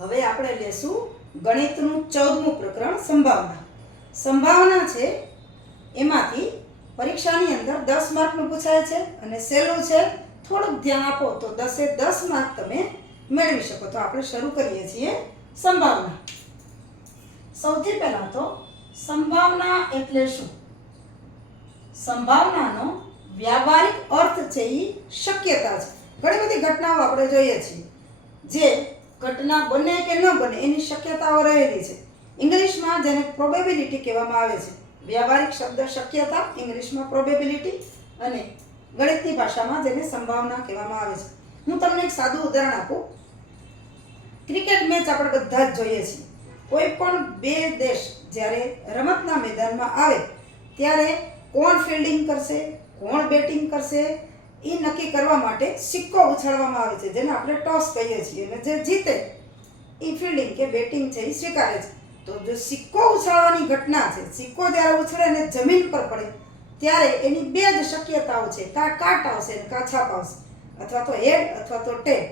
હવે આપણે લેશું ગણિતનું 14મું પ્રકરણ સંભાવના. સંભાવના છે એમાંથી પરીક્ષાની અંદર 10 માર્કનું પૂછાય છે અને સહેલું છે. થોડુંક ધ્યાન આપો તો 10 એ 10 માર્ક તમે મેળવી શકો. તો આપણે શરૂ કરીએ છીએ સંભાવના. સૌથી પહેલા તો સંભાવના એટલે શું? સંભાવનાનો વ્યાવહારિક અર્થ છે એ શક્યતા છે. ઘણી બધી ઘટનાઓ આપણે જોઈએ છીએ જે ઘટના બને કે ન બને એની શક્યતાઓ રહેલી છે. ઇંગ્લિશમાં જેને પ્રોબેબિલિટી કહેવામાં આવે છે. વ્યાવહારિક શબ્દ શક્યતા, ઇંગ્લિશમાં પ્રોબેબિલિટી, અને ગણિતની ભાષામાં જેને સંભાવના કહેવામાં આવે છે. હું તમને એક સાદું ઉદાહરણ આપું. ક્રિકેટ મેચ આપણે બધા જ જોઈએ છીએ. કોઈ પણ બે દેશ જ્યારે રમતના મેદાનમાં આવે ત્યારે કોણ ફિલ્ડિંગ કરશે, કોણ બેટિંગ કરશે એ નક્કી કરવા માટે સિક્કો ઉછાળવામાં આવે છે, જેને આપણે ટોસ કહીએ છીએ. અને જે જીતે એ ફિલ્ડિંગ કે બેટિંગ છે એ સ્વીકારે છે. તો જો સિક્કો ઉછાળવાની ઘટના છે, સિક્કો જ્યારે ઉછળે અને જમીન પર પડે ત્યારે એની બે જ શક્યતાઓ છે, કાં કાટ આવશે ને કાં છાપ આવશે, અથવા તો હેડ અથવા તો ટેલ.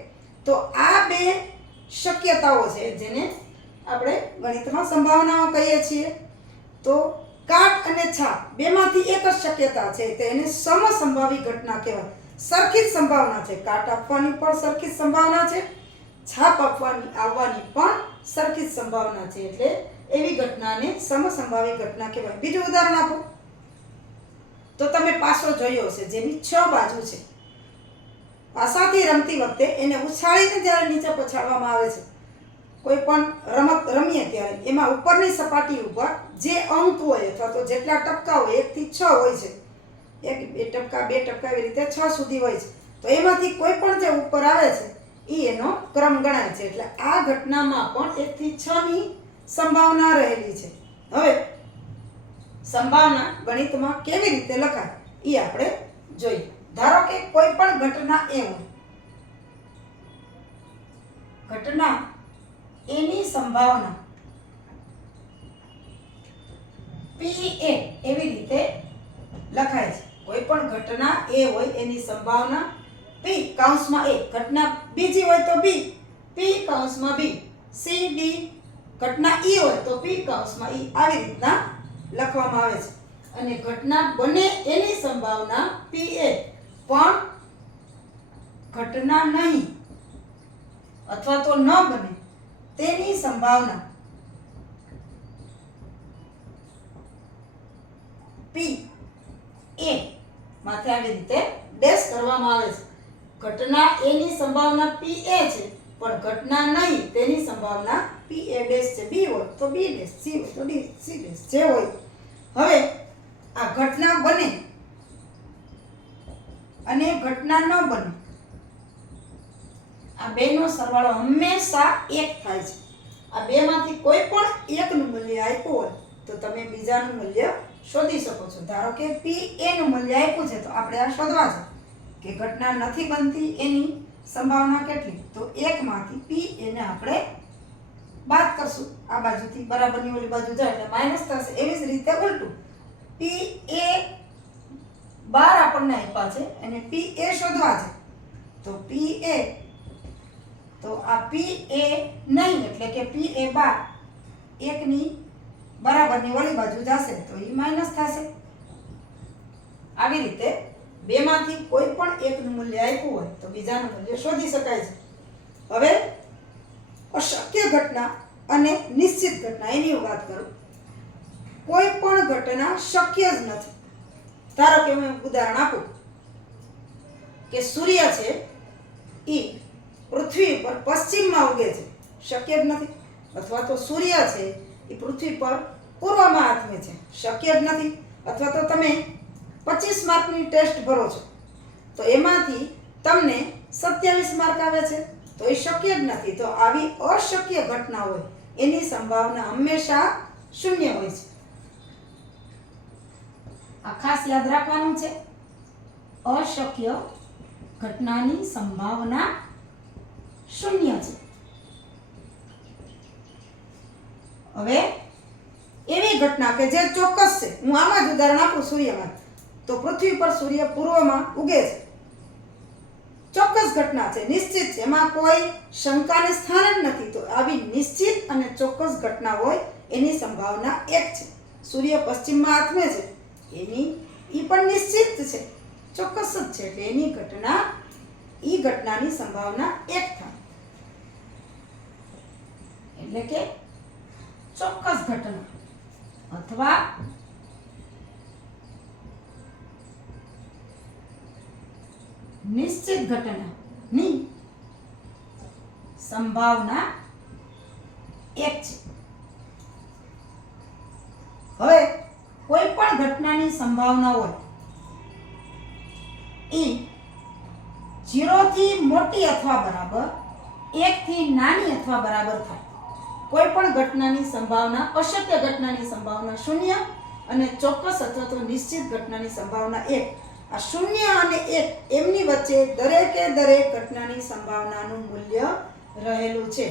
તો આ બે શક્યતાઓ છે જેને આપણે ગણિતમાં સંભાવનાઓ કહીએ છીએ. તો કાટ અને છાપ બેમાંથી એક જ શક્યતા છે, તો એને સમસંભાવી ઘટના કહેવાય. સરખી જ સંભાવના છે. કાટ આપવાની પણ સરખી જ સંભાવના છે, છાપ આવવાની પણ સરખી જ સંભાવના છે. એટલે એવી ઘટનાને સમસંભાવી ઘટના કહેવાય. બીજું ઉદાહરણ આપો તો તમે પાસો જોયો હશે જેની 6 બાજુ છે. પાસાથી રમતી વખતે એને ઉછાળીને જ્યારે નીચે પછાડવામાં આવે છે, કોઈ પણ રમત રમીએ ત્યારે એમાં ઉપરની સપાટી ઉપર જે અંક હોય અથવા તો જેટલા ટપકા હોય 1 થી 6 હોય છે. 1, 2 ટપકા, 2 ટપકા, એવી રીતે 6 સુધી હોય છે. તો એમાંથી કોઈ પણ જે ઉપર આવે છે એ એનો ક્રમ ગણાય છે. એટલે આ ઘટનામાં પણ 1 થી 6 ની સંભાવના રહેલી છે. હવે સંભાવના ગણિતમાં કેવી રીતે લખાય એ આપણે જોઈએ. ધારો કે કોઈ પણ ઘટના એ હોય, ઘટના એની સંભાવના PA એવી રીતે લખાય છે. કોઈ પણ ઘટના A હોય એની સંભાવના P કૌંસમાં A, ઘટના બીજી હોય તો B, P કૌંસમાં B, C D, ઘટના E હોય તો P કૌંસમાં E, આવી રીતના લખવામાં આવે છે. અને ઘટના બને એની સંભાવના PA, પણ ઘટના નહીં અથવા તો ન બને તેની સંભાવના PA માથે આવી રીતે ડેશ કરવામાં આવે છે. ઘટના એની સંભાવના PA છે, પણ ઘટના નહીં તેની સંભાવના PA ડેશ છે. B હોય તો B ડેશ, C હોય તો D, C ડેશ, જે હોય. હવે આ ઘટના બને અને ઘટના ન બને, આ બેનો સરવાળો હંમેશા 1 થાય છે. આ બેમાંથી કોઈ પણ એકનું મૂલ્ય આપ્યું હોય તો તમે બીજાનું મૂલ્ય શોધી શકો છો. ધારો કે PA નું મૂલ્ય આપ્યું છે તો આપણે આ શોધવા છે કે ઘટના નથી બનતી એની સંભાવના કેટલી. તો 1 માંથી PA ને આપણે બાદ કરશું. આ બાજુથી બરાબરની ઓલી બાજુ જાય એટલે માઈનસ થશે. એવી જ રીતે ઉલટું, PA 12 આપણને આપ્યા છે અને PA શોધવા છે. તો PA, તો આ PA નહીં એટલે કે PA 12 1 ની બરાબરની ઓલી બાજુ જશે તો એ માઈનસ થશે. આવી રીતે બેમાંથી કોઈ પણ એકનું મૂલ્ય આપ્યું હોય તો બીજાનું મૂલ્ય શોધી શકાય છે. હવે અશક્ય ઘટના અને નિશ્ચિત ઘટના એની વાત કરું. કોઈ પણ ઘટના શક્ય જ નથી. ધારો કે હું ઉદાહરણ આપું કે સૂર્ય છે એ પૃથ્વી પર પશ્ચિમમાં ઉગે છે, શક્ય જ નથી. અથવા તો સૂર્ય છે એ પૃથ્વી પર પૂર્વમાં આથમે છે, શક્ય જ નથી. અથવા તો તમે 25 માર્કની ટેસ્ટ ભરો છો તો એમાંથી તમને 27 માર્ક આવે છે, તો એ શક્ય જ નથી. તો આવી અશક્ય ઘટના હોય એની સંભાવના હંમેશા 0 હોય છે. આ ખાસ યાદ રાખવાનું છે. અશક્ય ઘટનાની સંભાવના 0 છે. હવે એવી ઘટના કે જે ચોક્કસ છે, હું આમાં જ ઉદાહરણ આપું સૂર્યમાં. તો પૃથ્વી પર સૂર્ય પૂર્વમાં ઉગે છે, ચોક્કસ ઘટના છે, નિશ્ચિત છે, એમાં કોઈ શંકાને સ્થાન જ નથી. તો આવી નિશ્ચિત અને ચોક્કસ ઘટના હોય એની સંભાવના 1 છે. સૂર્ય પશ્ચિમમાં આથમે છે એની ઈ પણ નિશ્ચિત છે, ચોક્કસ જ છે, એટલે એની ઘટના ઈ ઘટનાની સંભાવના 1 થાય. એટલે કે ચોક્કસ ઘટના અથવા નિશ્ચિત ઘટનાની સંભાવના 1 છે. હવે કોઈ પણ ઘટનાની સંભાવના હોય એ 0 થી મોટી અથવા બરાબર, 1 થી નાની અથવા બરાબર થાય. કોઈ પણ ઘટનાની સંભાવના, અશક્ય ઘટનાની સંભાવના 0 અને ચોક્કસ અથવા તો નિશ્ચિત ઘટનાની સંભાવના 1. આ 0 અને 1 એમની વચ્ચે દરેકે દરેક ઘટનાની સંભાવનાનું મૂલ્ય રહેલું છે.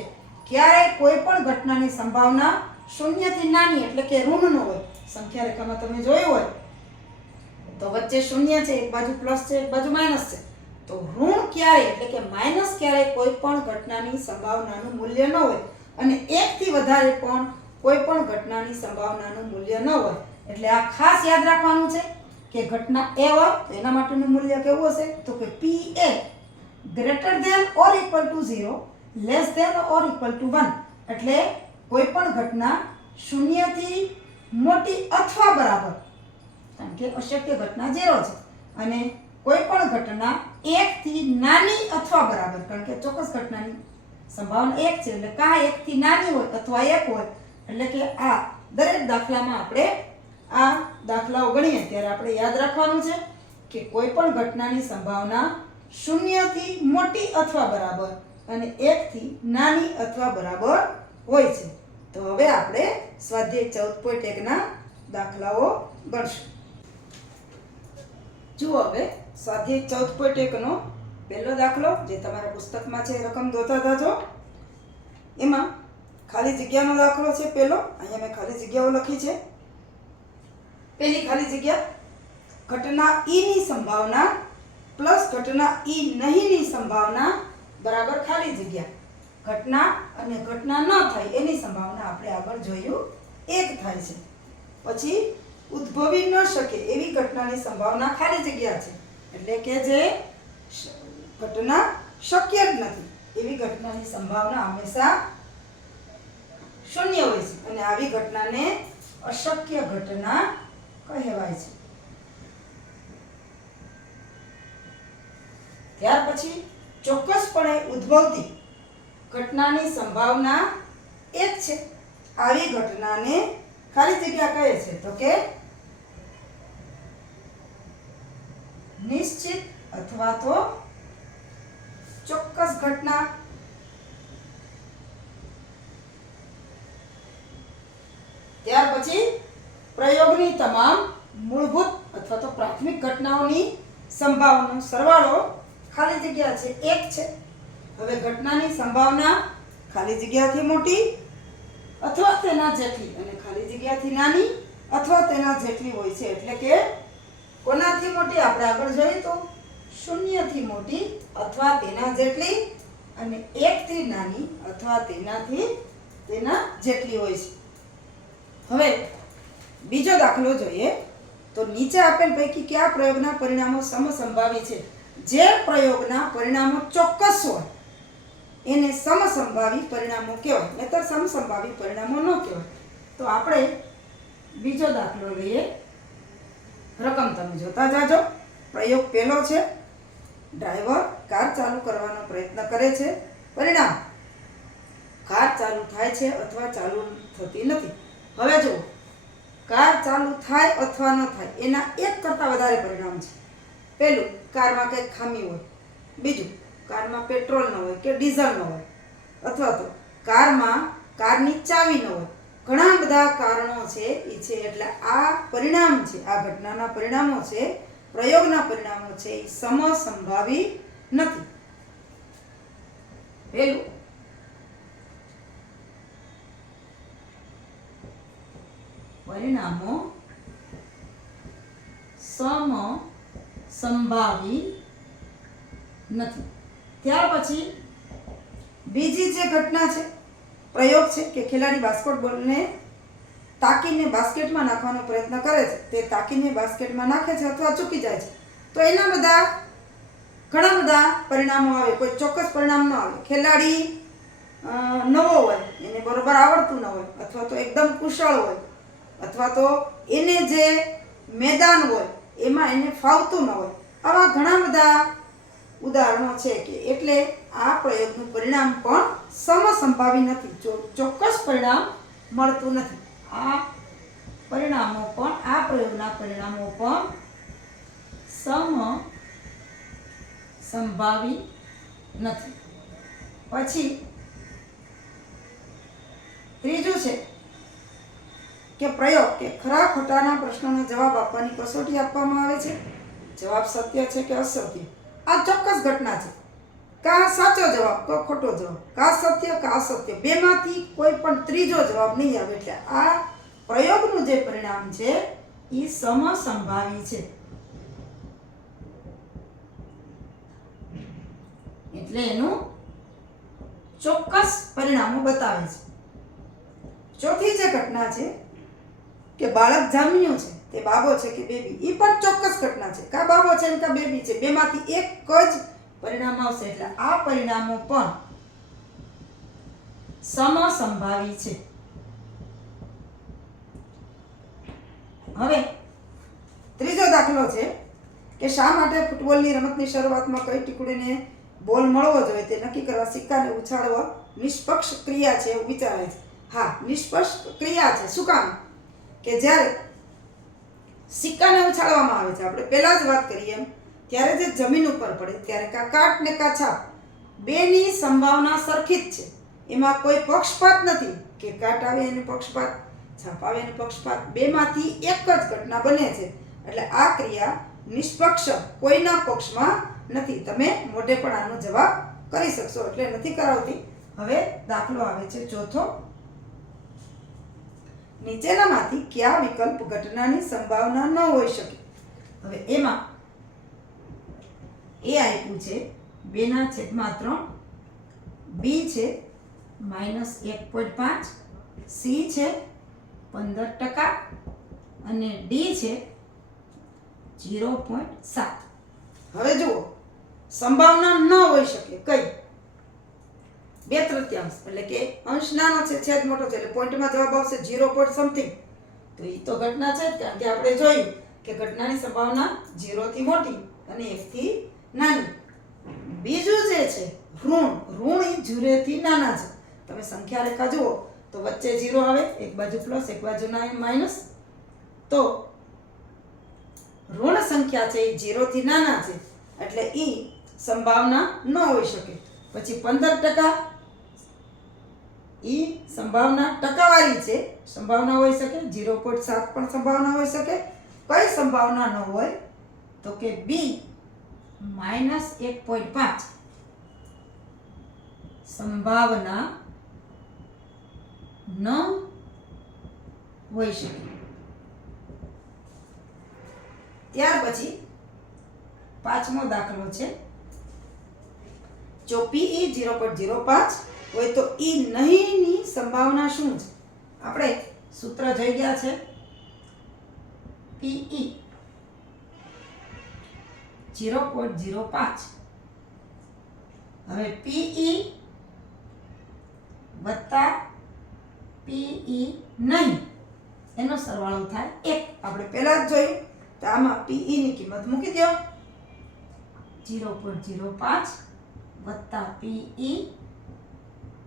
ક્યારેય કોઈ પણ ઘટનાની સંભાવના 0 થી નાની એટલે કે ઋણ ન હોય. સંખ્યા રેખામાં તમે જોયું હોય તો વચ્ચે 0 છે, એક બાજુ પ્લસ છે, એક બાજુ માઇનસ છે. તો ઋણ ક્યારે એટલે કે માઇનસ ક્યારે કોઈ પણ ઘટનાની સંભાવનાનું મૂલ્ય ન હોય અને 1 થી વધારે પણ કોઈ પણ ઘટનાની સંભાવનાનું મૂલ્ય ન હોય. એટલે આ ખાસ યાદ રાખવાનું છે કે ઘટના A હોય તો એના માટેનું મૂલ્ય કેવું હશે? તો કે PA greater than or equal to 0, less than or equal to 1. એટલે કોઈ પણ ઘટના 0 થી મોટી અથવા બરાબર, કારણ કે અશક્ય ઘટના 0 છે, અને કોઈ પણ ઘટના 1 થી નાની અથવા બરાબર, કારણ કે ચોક્કસ ઘટનાની સંભાવના 1 છે, એટલે કાં 1 થી નાની હોય અથવા 1 હોય. એટલે કે આ દરેક દાખલામાં આપણે આ દાખલાઓ ગણીએ ત્યારે આપણે યાદ રાખવાનું છે કે કોઈ પણ ઘટનાની સંભાવના 0 થી મોટી અથવા બરાબર અને 1 થી નાની અથવા બરાબર હોય છે. તો હવે આપણે સ્વાધ્યાય 14.1 ના દાખલાઓ ગણશું. જુઓ હવે સ્વાધ્યાય 14.1 નો પહેલો દાખલો જે તમારા પુસ્તકમાં છે, રકમ દોતા જાજો. એમાં ખાલી જગ્યાનો દાખલો છે પહેલો. અહીંયા મેં ખાલી જગ્યાઓ લખી છે. પહેલી ખાલી જગ્યા, ઘટના E ની સંભાવના પ્લસ ઘટના E નહીંની સંભાવના બરાબર ખાલી જગ્યા. ઘટના અને ઘટના ન થાય એની સંભાવના આપણે આગળ જોયું 1 થાય છે. પછી ઉદ્ભવી ન શકે એવી ઘટનાની સંભાવના ખાલી જગ્યા છે, એટલે કે જે ઘટના શક્ય જ નથી એવી ઘટનાની સંભાવના હંમેશા 0 હોય છે, અને આવી ઘટનાને અશક્ય ઘટના કહેવાય છે. ત્યાર પછી ચોક્કસપણે ઉદ્ભવતી ઘટનાની સંભાવના 1 છે. આવી ઘટનાને ખાલી જગ્યા કહે છે તો કે નિશ્ચિત અથવા તો ચોક્કસ ઘટના. ત્યાર પછી પ્રયોગની તમામ મૂળભૂત અથવા તો પ્રાથમિક ઘટનાઓની સંભાવનાનો સરવાળો ખાલી જગ્યા છે 1 છે. હવે ઘટનાની સંભાવના ખાલી જગ્યાથી મોટી અથવા તેના જેટલી અને ખાલી જગ્યાથી નાની અથવા તેના જેટલી હોય છે. એટલે કે કોનાથી મોટી આપણે આગળ જોઈએ તો 0 થી મોટી અથવા તેના જેટલી અને 1 થી નાની અથવા તેના જેટલી હોય છે. હવે બીજો દાખલો જોઈએ તો નીચે આપેલ પૈકી કયા પ્રયોગના પરિણામો સમસંભાવી છે? જે પ્રયોગના પરિણામો ચોક્કસ હોય એને સમસંભાવી પરિણામો કહેવાય, નહીતર સમસંભાવી પરિણામો ન કહેવાય. તો આપણે બીજો દાખલો લઈએ. રકમ તમે જોતા જાજો. પ્રયોગ પહેલો છે, ડ્રાઈવર કાર ચાલુ કરવાનો પ્રયત્ન કરે છે. પરિણામ, કાર ચાલુ થાય છે અથવા ચાલુ થતી નથી. હવે જુઓ, કાર ચાલુ થાય અથવા ન થાય એના 1 કરતાં વધારે પરિણામ છે. પહેલું, કારમાં કંઈક ખામી હોય. બીજું, કારમાં પેટ્રોલ ન હોય કે ડીઝલ ન હોય, અથવા તો કારની ચાવી ન હોય. ઘણા બધા કારણો છે એ છે. એટલે આ પરિણામ છે, આ ઘટનાના પરિણામો છે, પ્રયોગના પરિણામો છે, એ સમસંભાવી નથી. પહેલું, પરિણામો સમસંભાવી નથી. ત્યાર પછી બીજી જે ઘટના છે, પ્રયોગ છે કે ખેલાડી બાસ્કેટબોલને તાકીને બાસ્કેટમાં નાખવાનો પ્રયત્ન કરે છે, તે તાકીને બાસ્કેટમાં નાખે છે અથવા ચૂકી જાય છે, તો એના ઘણા બધા પરિણામો આવે. કોઈ ચોક્કસ પરિણામ ન આવે. ખેલાડી નવો હોય, એને બરોબર આવડતું ન હોય, અથવા તો એકદમ કુશળ હોય, અથવા તો એને જે મેદાન હોય એમાં એને ફાવતું ન હોય. આવા ઘણા બધા ઉદાહરણો છે કે એટલે આ પ્રયોગનું પરિણામ પણ સમસંભાવી નથી, ચોક્કસ પરિણામ મળતું નથી. આ પ્રયોગના પરિણામો પણ સમસંભાવી નથી. પછી ત્રીજું છે કે પ્રયોગ કે ખરા ખોટાના પ્રશ્નોનો જવાબ આપવાની કસોટી આપવામાં આવે છે. જવાબ સત્ય છે કે અસત્ય, આ ચોક્કસ ઘટના છે. કા સાચો જવાબ તો ખોટો જવાબ, કા સત્ય કા અસત્ય, બેમાંથી કોઈ પણ ત્રીજો જવાબ નહીં આવે. એટલે આ પ્રયોગનું જે પરિણામ છે એ સમસંભાવી છે. એટલે એનું ચોક્કસ પરિણામો બતાવે છે. ચોથી જે ઘટના છે કે બાળક જામ્યું છે, તે બાબો છે કે બેબી, એ પણ ચોક્કસ ઘટના છે. કા બાબો છે ને કા બેબી છે, બેમાંથી એક જ પરિણામ આવશે. એટલે આ પરિણામો પણ સમસંભાવી છે. હવે ત્રીજો દાખલો છે કે શા માટે ફૂટબોલની રમતની શરૂઆતમાં કઈ ટુકડીને બોલ મળવો જોઈએ તે નક્કી કરવા સિક્કાને ઉછાળવા નિષ્પક્ષ ક્રિયા છે એવું વિચારાય છે. હા, નિષ્પક્ષ ક્રિયા છે. શું કામ? કે જ્યારે સિક્કાને ઉછાળવામાં આવે છે, આપણે પહેલા જ વાત કરીએ એમ, ત્યારે જે જમીન ઉપર પડે ત્યારે કા કાટ ને કા છાપ, બેની સંભાવના સરખી જ છે. એમાં કોઈ પક્ષપાત નથી કે કાટ આવે એને પક્ષપાત, છાપ આવે એને પક્ષપાત, બેમાંથી એક જ ઘટના બને છે. એટલે આ ક્રિયા નિષ્પક્ષ, કોઈના પક્ષમાં નથી. તમે મોઢે પણ આનો જવાબ કરી શકશો, એટલે નથી કરાવતી. હવે દાખલો આવે છે ચોથો. નીચેનામાંથી કયા વિકલ્પ ઘટનાની સંભાવના ન હોઈ શકે? હવે એમાં એ આપ્યું છે 2/3, બી છે -1.5, સી છે 15% અને ડી છે 0.7. હવે જુઓ, સંભાવના ન હોઈ શકે કઈ? 2/3, એટલે કે અંશ નાનો છે, છેદ મોટો છે, એટલે પોઈન્ટમાં જવાબ આવશે 0 point something. તો એ તો ઘટના છે જ, કારણ કે આપણે જોયું કે ઘટનાની સંભાવના 0 થી મોટી અને 1 થી નાની. બીજું જે છે ઋણ એ 0 થી નાના છે. તમે સંખ્યા રેખા જુઓ તો વચ્ચે 0 આવે, એક બાજુ પ્લસ એક બાજુ માઇનસ. તો ઋણ સંખ્યા છે એ 0 થી નાના છે, એટલે એ સંભાવના ન હોઈ શકે. પછી 15%, એ સંભાવના ટકાવારી છે, સંભાવના હોઈ શકે. 0.7 પણ સંભાવના હોઈ શકે. કઈ સંભાવના ન હોય? તો કે બી -1.5 સંભાવના ન હોઈ શકે. ત્યાર પછી પાંચમો દાખલો છે. જો પીઈ 0.05 હોય તો ઈ નહીંની સંભાવના શું છે? આપણે સૂત્ર જોઈ ગયા છે. પીઈ 0.05. હવે પીઈ વત્તા પીઈ નહીં એનો સરવાળો થાય 1. આપણે પહેલા જ જોયું તો આમાં પીઈ ની કિંમત મૂકી દો. 0.05 વત્તા પીઈ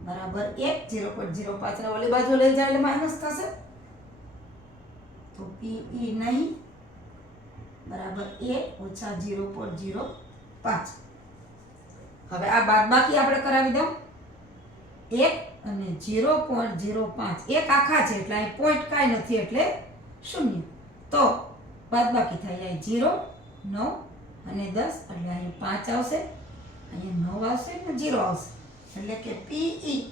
બરાબર 1. 0.05 ને ઓલી બાજુ લઈ જાય એટલે માઇનસ થશે. તો પીઈ નહીં બરાબર 1 ઓછા 0.05. હવે આ બાદબાકી આપણે કરાવી દઉં. 1 અને 0.05, એક આખા છે એટલે અહીં પોઈન્ટ કાંઈ નથી એટલે 0. તો બાદબાકી થાય અહીં 0, 9 અને 10 એટલે અહીં 5 આવશે, અહીંયા 9 આવશે અને 0 આવશે. એટલે કે પીઈ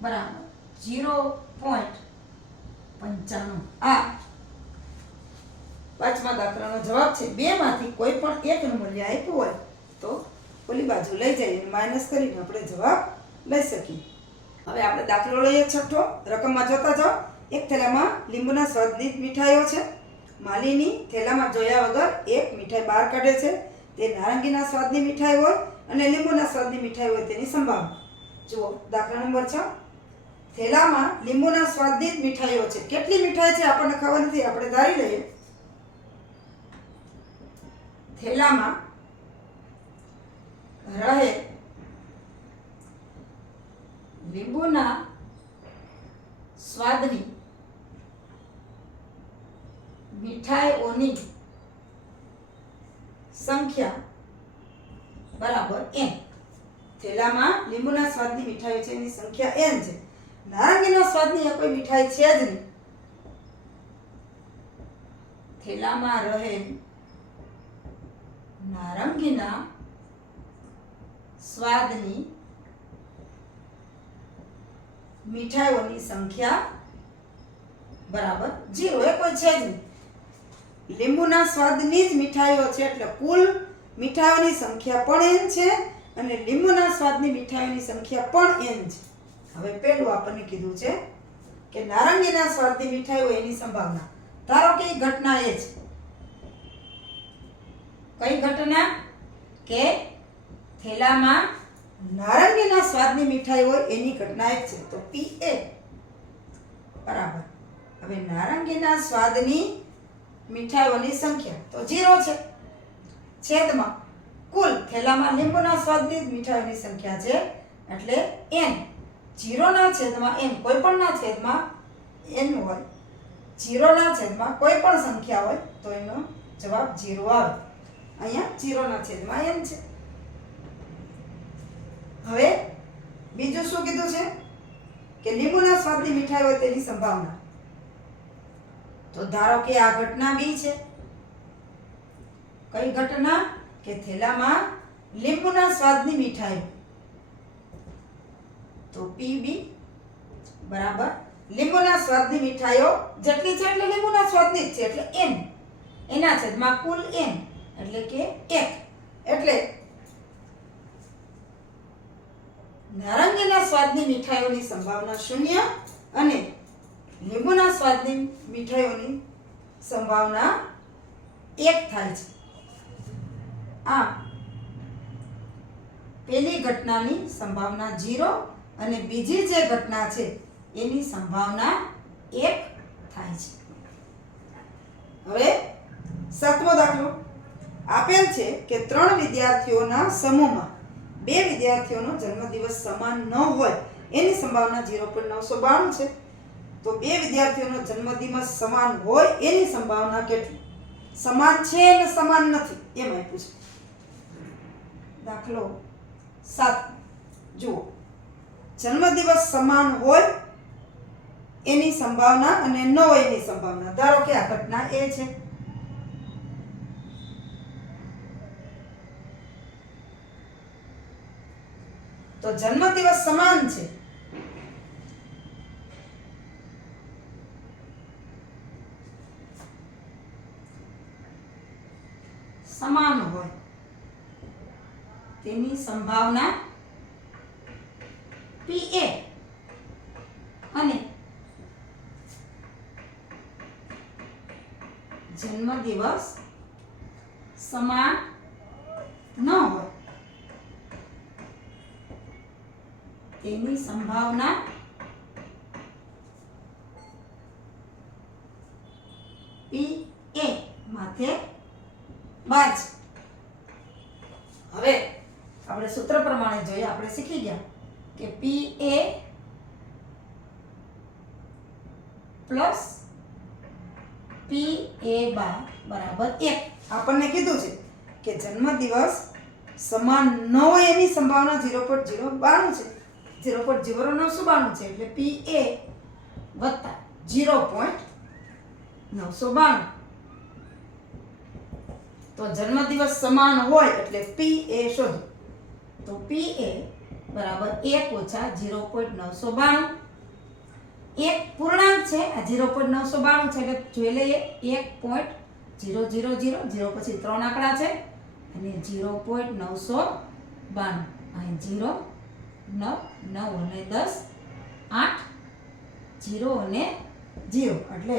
બરાબર 0.95. આ પાંચમા દાખલાનો જવાબ છે 2 માંથી કોઈ પણ એકનું મૂલ્ય આપ્યું હોય તો ઓલી બાજુ લઈ જઈએ અને માઇનસ કરીને આપણે જવાબ લઈ શકીએ. હવે આપણે દાખલો લઈએ છઠ્ઠો. રકમમાં જોતા જાઓ. એક થેલામાં લીંબુના સ્વાદની મીઠાઈઓ છે. માલિની થેલામાં જોયા વગર એક મીઠાઈ બહાર કાઢે છે. તે નારંગીના સ્વાદની મીઠાઈ હોય અને લીંબુના સ્વાદની મીઠાઈ હોય તેની સંભાવના. જુઓ દાખલા નંબર 6. થેલામાં લીંબુના સ્વાદની જ મીઠાઈઓ છે. કેટલી મીઠાઈ છે આપણને ખબર નથી, આપણે ધારી લઈએ. થેલામાં રહે લીંબુના સ્વાદની મીઠાઈઓની સંખ્યા બરાબર n. થેલામાં લીંબુના સ્વાદની મીઠાઈઓ છે એની સંખ્યા n છે. નારંગીના સ્વાદની કોઈ મીઠાઈ છે જ નહીં. થેલામાં રહે નારંગીના સ્વાદની મીઠાઈઓની સંખ્યા બરાબર 0. એ કોઈ છે જ નહીં. લીંબુના સ્વાદની જ મીઠાઈઓ છે એટલે કુલ મીઠાઈઓની સંખ્યા પણ n છે અને લીંબુના સ્વાદની મીઠાઈઓની સંખ્યા પણ n છે. હવે પહેલું આપણને કીધું છે કે નારંગીના સ્વાદની મીઠાઈઓ એની સંભાવના. ધારો કે ઘટના એ છે. કઈ ઘટના? કે થેલામાં નારંગીના સ્વાદની મીઠાઈ હોય એની ઘટના એક છે તો PA બરાબર. હવે નારંગીના સ્વાદની મીઠાઈઓની સંખ્યા તો 0 છે છેદમાં કુલ થેલામાં લીંબુના સ્વાદની મીઠાઈઓની સંખ્યા છે એટલે n. 0 ના છેદમાં n, કોઈ પણ ના છેદમાં n હોય, 0 ના છેદમાં કોઈ પણ સંખ્યા હોય તો એનો જવાબ 0 આવે. અહીંયા 0 ના છેદમાં n છે. હવે બીજું શું કીધું છે કે લીંબુના સ્વાદની મીઠાઈ હોય તેની સંભાવના. તો ધારો કે આ ઘટના બી છે. કઈ ઘટના? કે થેલામાં લીંબુના સ્વાદની મીઠાઈ તો PB બરાબર લીંબુના સ્વાદની મીઠાઈઓ જેટલી છે એટલે લીંબુના સ્વાદની જ છે એટલે n. એના છેદમાં કુલ n એટલે કે 1. એટલે નારંગીના સ્વાદની મીઠાઈઓની સંભાવના 0 અને લીંબુના સ્વાદની મીઠાઈઓની સંભાવના 1 થાય છે. આમ પેલી ઘટનાની સંભાવના 0 અને બીજી જે ઘટના છે એની સંભાવના 1 થાય છે. હવે 7મો દાખલો. આપેલ છે કે 3 વિદ્યાર્થીઓના સમૂહમાં 2 વિદ્યાર્થીઓનો જન્મદિવસ સમાન ન હોય એની સંભાવના 0.992 છે. તો 2 વિદ્યાર્થીઓનો જન્મદિવસ સમાન હોય એની સંભાવના કેટલી? સમાન છે અને સમાન નથી એમ આપ્યું છે. દાખલો 7 જુઓ. જન્મદિવસ સમાન હોય એની સંભાવના અને ન હોય એની સંભાવના. ધારો કે આ ઘટના એ છે. તો જન્મદિવસ સમાન છે. સમાન હોય તેની સંભાવના PA અને જન્મદિવસ સમાન ન હોય તેની સંભાવના PA માથે 12. હવે આપણે સૂત્ર પ્રમાણે જોઈએ. આપણે શીખી ગયા કે PA પ્લસ PA બરાબર 1. આપણને કીધું છે કે જન્મદિવસ સમાન ન હોય એની સંભાવના 0.092 છે. 0.0992 છે એટલે PA વત્તા 0.992. તો જન્મદિવસ સમાન હોય એટલે PA શોધો. તો PA બરાબર 1 ઓછા 0.992. એક પૂર્ણાંક છે આ 0.992 છે એટલે જોઈ લઈએ 1.992 0 0 0 0 પછી 3 આંકડા છે અને 0.992 અહીં 0 9 9 અને 10 8 0 અને 0 એટલે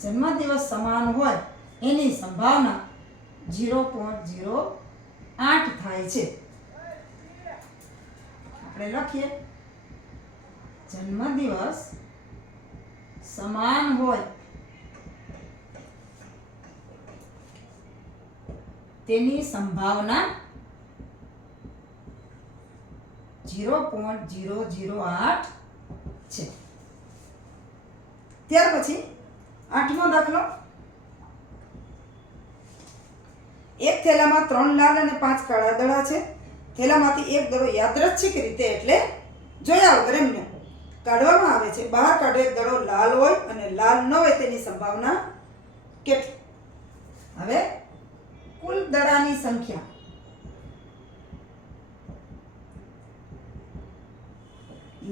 જન્મદિવસ સમાન હોય એની સંભાવના 0.08 થાય છે. આપણે લખીએ જન્મદિવસ સમાન હોય તેની સંભાવના 0.008 છે. ત્યાર પછી 8મો દાખલો. એક થેલામાં 3 લાલ અને 5 કાળા દડા છે. થેલામાંથી એક દડો યાદચ્છિક રીતે એટલે જોયા વગર એમને કાઢવામાં આવે છે. બહાર કાઢેલ દડો લાલ હોય અને લાલ ન હોય તેની સંભાવના કેટલી? હવે કુલ દડાની સંખ્યા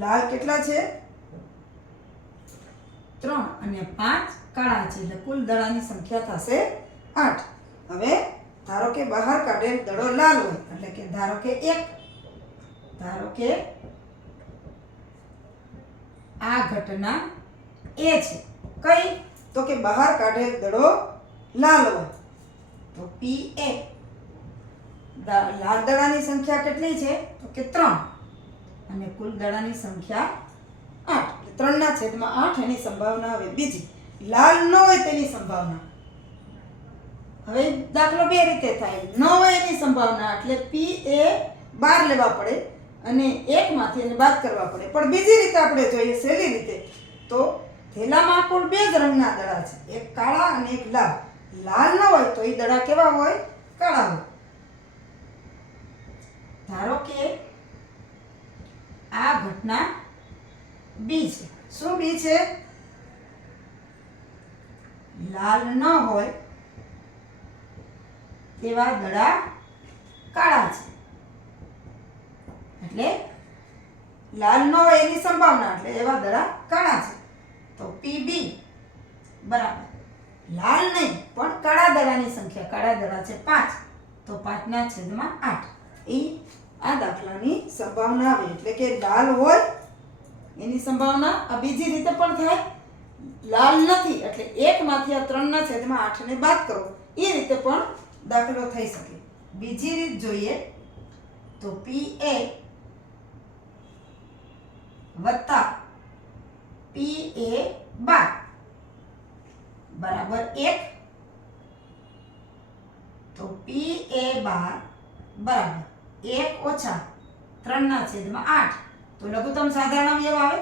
લાલ કેટલા છે? 3 અને 5 કાળા છે એટલે કુલ દડાની સંખ્યા થશે 8. હવે ધારો કે બહાર કાઢેલ દડો લાલ હોય એટલે કે ધારો કે આ ઘટના એ છે. કઈ? તો કે બહાર કાઢેલ દડો લાલ હોય તો PA લાલ દડાની સંખ્યા કેટલી છે? તો કે 3 અને કુલ દડાની સંખ્યા 8. 3/8 એની સંભાવના. હવે બીજી લાલ ન હોય તેની સંભાવના. હવે દાખલો બે રીતે થાય. ન હોય એની સંભાવના એટલે PA 12 લેવા પડે અને એકમાંથી એને બાદ કરવા પડે. પણ બીજી રીતે આપણે જોઈએ સહેલી રીતે તો થેલામાં કુલ 2 જ રંગના દડા છે, એક કાળા અને એક લાલ. લાલ ન હોય તો એ દડા કેવા હોય? કાળા હોય. ધારો કે આ ઘટના બી છે. શું બી છે? લાલ ન હોય તેવા દડા કાળા છે એટલે લાલ ન હોય એની સંભાવના એટલે એવા દડા કાળા છે. તો PB બરાબર લાલ નહીં પણ કાળા દડાની સંખ્યા. કાળા દડા છે 5 તો 5/8 એ આ દાખલાની સંભાવના આવે. એટલે કે લાલ હોય એની સંભાવના આ બીજી રીતે પણ થાય. લાલ નથી એટલે એકમાંથી આ 3/8 ને બાદ કરો એ રીતે પણ દાખલો થઈ શકે. બીજી રીત જોઈએ તો PA વત્તા PA12 બરાબર 1 તો PA12 બરાબર 1 ઓછા 3/8 તો લઘુત્તમ સાધારણ અવયવ આવે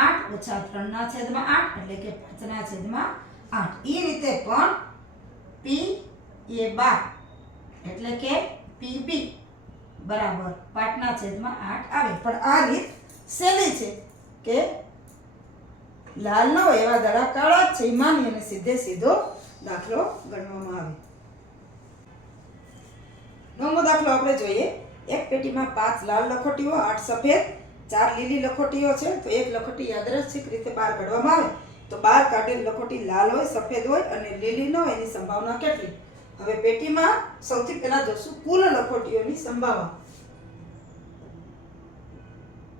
8 ઓછા 3/8 એટલે કે 5/8. એ રીતે પણ PA12 એટલે કે PB બરાબર 5/8 આવે. પણ આ રીત સહેલી છે કે લાલ ન હોય એવા દડા કાળા જ છે એ માની અને સીધો દાખલો ગણવામાં આવે. 9મો દાખલો આપણે જોઈએ. એક પેટીમાં 5 લાલ લખોટીઓ, 8 સફેદ, 4 લીલી લખોટીઓ છે. તો એક લખોટી યાદચ્છિક રીતે બહાર કાઢવામાં આવે તો બહાર કાઢેલ લખોટી લાલ હોય, સફેદ હોય અને લીલી ન હોય એની સંભાવના કેટલી? હવે પેટીમાં સૌથી પહેલા જોશું કુલ લખોટીઓની સંભાવના.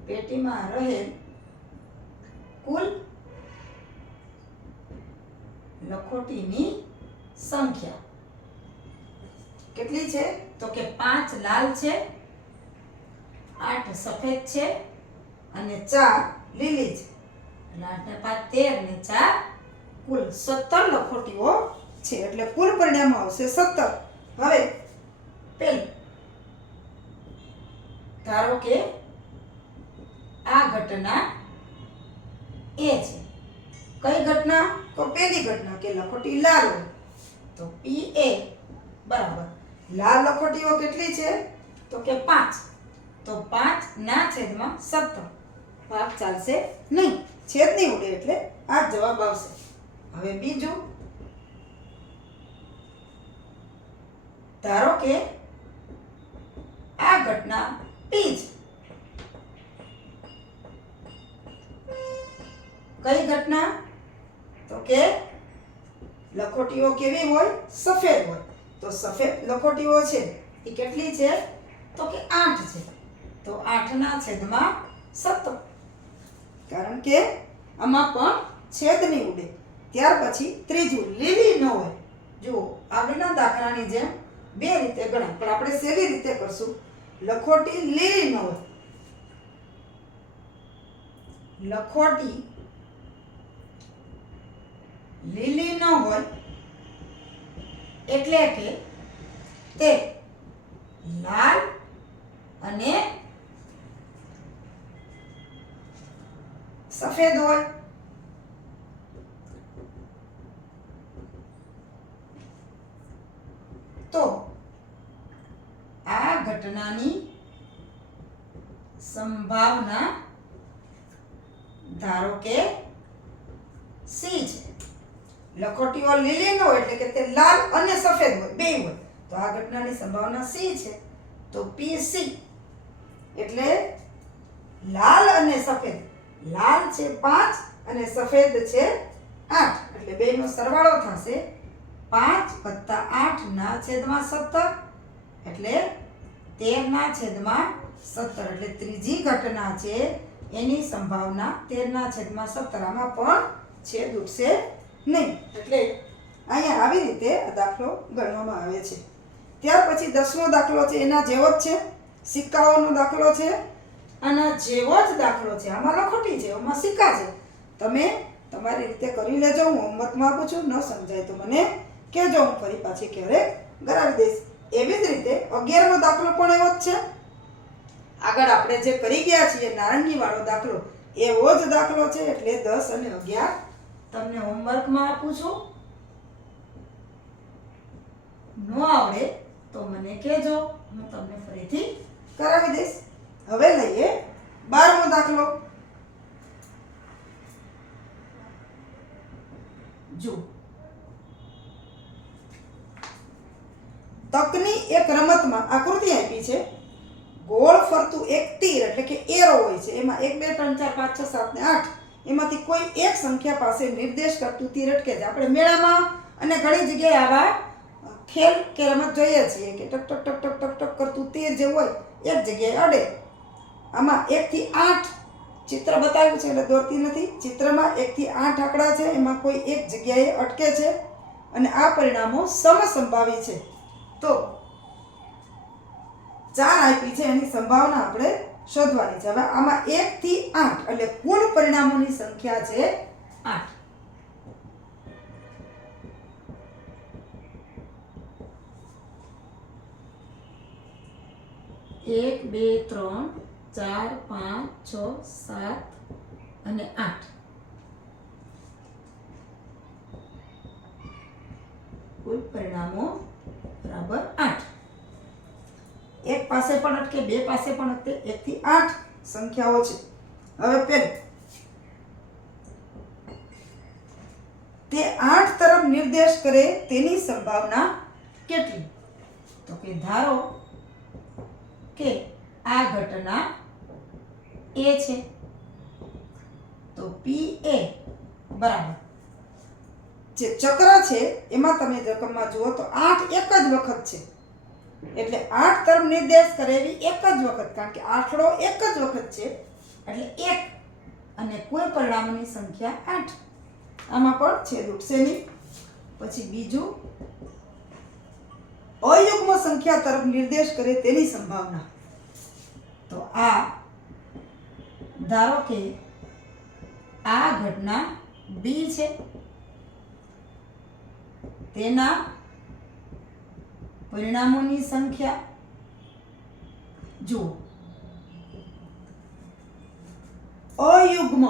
પેટીમાં રહેલ કુલ લખોટીની સંખ્યા કેટલી છે? તો કે 5 લાલ છે, 8 સફેદ છે અને 4 લીલી છે. 8 ને 5 13 ને 4 કુલ 17 લખોટીઓ છે એટલે કુલ પરિણામ આવશે 17. હવે પેલું ધારો કે આ ઘટના એ છે. કઈ ઘટના? તો પહેલી ઘટના કે લખોટી લાલ હોય તો PA બરાબર લાલ લખોટીઓ કેટલી છે? તો કે 5 તો 5/17 ભાગ ચાલશે નહીં, છેદ નહીં ઉડે એટલે આ જવાબ આવશે. હવે બીજું ધારો કે આ ઘટના P છે. કઈ ઘટના? તો કે લખોટીઓ કેવી હોય? સફેદ હોય. તો સફેદ લખોટીઓ છે એ કેટલી છે? તો કે 8 છે. તો 8/17, કારણ કે આમાં પણ છેદ નહીં ઉડે. ત્યાર પછી ત્રીજું, લીલી ન હોય. જુઓ, આગળના દાખલાની જેમ બે રીતે ગણાય, પણ આપણે સેવી રીતે કરશું. લખોટી લીલી ન હોય. લખોટી લીલી ન હોય એટલે કે તે લાલ અને સફેદ હોય. તો આ ઘટનાની સંભાવના ધારો કે સી છે. લખોટીઓ લીલી ન હોય એટલે કે તે લાલ અને સફેદ હોય, બે હોય. તો આ ઘટનાની સંભાવના સી છે. તો PC એટલે લાલ અને સફેદ. લાલ છે 5 અને સફેદ છે 8, એટલે બેનો સરવાળો થશે 5 + 8/17, એટલે 13/17. એટલે ત્રીજી ઘટના છે એની સંભાવના 13/17. આમાં પણ છેદ ઉડશે નહીં. એટલે અહીંયા આવી રીતે આ દાખલો ગણવામાં આવે છે. ત્યાર પછી 10મો દાખલો છે, એના જેવો જ છે. સિક્કાઓનો દાખલો છે. આના જેવો જ દાખલો છે. આમાં લખોટી છે, આમાં સિક્કા છે. તમે તમારી રીતે કરી લેજો. હું હોમવર્કમાં આપું છું. ન સમજાય તો મને કહેજો, હું ફરી પાછી ક્યારેક કરાવી દઈશ. એવી જ રીતે 11મો દાખલો પણ એવો જ છે. આગળ આપણે જે કરી ગયા છીએ નારંગી વાળો દાખલો, એવો જ દાખલો છે. એટલે 10 અને 11 તમને હોમવર્કમાં આપું છું. ન આવડે તો મને કહેજો, હું તમને ફરીથી કરાવી દઈશ. હવે લઈએ 12મો દાખલો. જો, તકની એક રમતમાં આકૃતિ આપી છે. ગોળ ફરતું એક તીર એટલે કે એરો હોય છે. એમાં 1 2 3 4 5 6 7 ને 8 એમાંથી કોઈ એક સંખ્યા પાસે નિર્દેશ કરતું તીર અટકે છે. આપણે મેળામાં અને ઘણી જગ્યાએ આવા ખેલ કે રમત જોઈએ છીએ કે ટક ટક ટક ટક ટક ટક કરતું તીર જે હોય એક જગ્યાએ અડે. આમાં 1 થી 8 ચિત્ર બતાવ્યું છે, એટલે દોરતી નથી. ચિત્રમાં 1 થી 8 આંકડા છે, એમાં કોઈ એક જગ્યાએ અટકે છે અને આ પરિણામો સમસંભાવી છે. તો 4 આપી છે, એની સંભાવના આપણે શોધવાની છે. હવે આમાં 1 થી 8 એટલે કુલ પરિણામોની સંખ્યા છે 8. એક, 2, 3, 4, 5, 6, 7 અને 8. કુલ પરિણામો બરાબર 8. એક પાસે પણ અટકે, બે પાસે પણ અટકે, 1 થી 8 સંખ્યાઓ છે. હવે પેલી તે 8 તરફ નિર્દેશ કરે તેની સંભાવના કેટલી? તો કે ધારો કે આ ઘટના A છે, તો PA બરાબર જે ચક્ર છે એમાં તમે રકમમાં જુઓ તો 8 એક જ વખત છે. એટલે 8 તરફ નિર્દેશ કરે એવી એક જ વખત, કારણ કે આંકડો એક જ વખત છે એટલે 1 અને કુલ પરિણામોની સંખ્યા 8. આમાં પણ છેદ ઉડશે નહીં. પછી બીજું, અયુગ્મ સંખ્યા તરફ નિર્દેશ કરે તેની સંભાવના. તો આ ધારો કે આ ઘટના B છે, તેના પરિણામોની સંખ્યા જુઓ. અયુગ્મ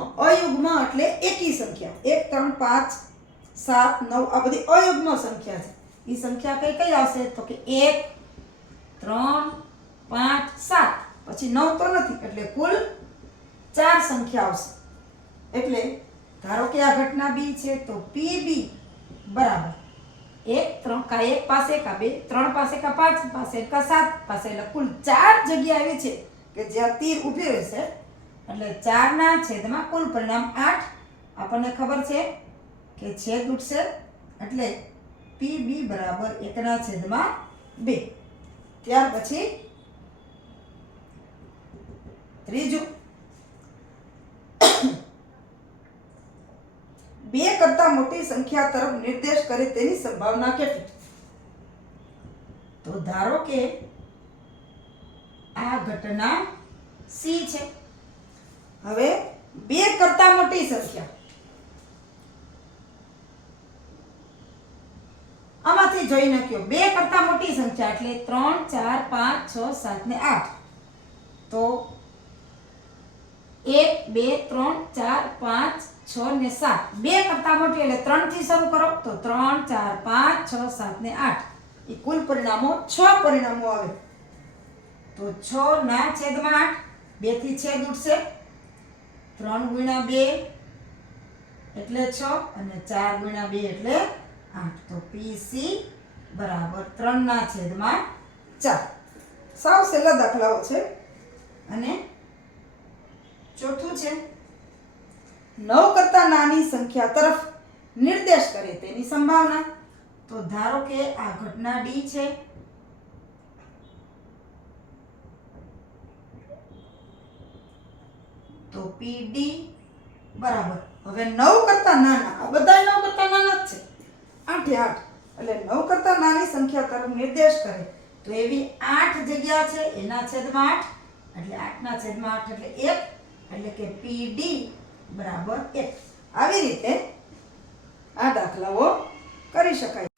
એટલે એકી સંખ્યા. 1 3 5 7 9 આ બધી અયુગ્મ સંખ્યા છે. એ સંખ્યા કઈ કઈ આવશે? તો કે 1 3 5 7, પછી 9 તો નથી, એટલે કુલ 4 સંખ્યા આવશે. એટલે ધારો કે આ ઘટના B છે, તો PB બરાબર 1 3 કા 1 પાસે કા 2 3 પાસે કા 5 પાસે કા 7 પાસે, એટલે કુલ 4 જગ્યા આવી છે કે જ્યાં તીર ઊભી રહેશે. એટલે 4 ના છેદમાં કુલ પરિણામ 8. આપણને ખબર છે કે છેદ ઉડશે એટલે PB બરાબર 1/2. ત્યાર પછી ત્રીજું, 2 કરતાં મોટી સંખ્યા તરફ નિર્દેશ કરે તેની સંભાવના કેટલી? તો ધારો કે આ ઘટના C છે. હવે 2 કરતાં મોટી સંખ્યા, આમાંથી જોઈ નાખ્યો 2 કરતાં મોટી સંખ્યા એટલે 3 4 5 6 7 ને 8. તો 1 2 3 4 5 6 ને 7, 2 કરતાં મોટી એટલે 3 થી શરૂ કરો તો 3 4 5 6 7 ને 8. એ કુલ પરિણામો 6 પરિણામો આવે. તો 6 ના છેદમાં 8, 2 થી છેદ ઉડશે, 3 ગુણ્યા 2 એટલે 6 અને 4 ગુણ્યા 2 એટલે 8. તો PC બરાબર 3 ના છેદમાં 4. સાવ સહેલા દાખલાઓ છે. અને ચોથું છે 9 કરતાં નાની સંખ્યા તરફ નિર્દેશ કરે તેની સંભાવના. તો ધારો કે આ ઘટના D છે. તો PD બરાબર, હવે 9 કરતાં નાના, આ બધા 9 કરતાં નાના જ છે, 8 એ 8 એટલે 9 કરતાં નાની સંખ્યા તરફ નિર્દેશ કરે તો એવી 8 જગ્યા છે એના છેદમાં 8 એટલે 8 ના છેદમાં 8 એટલે 1 એટલે કે PD બરાબર 1. આવી રીતે આ દાખલાઓ કરી શકાય.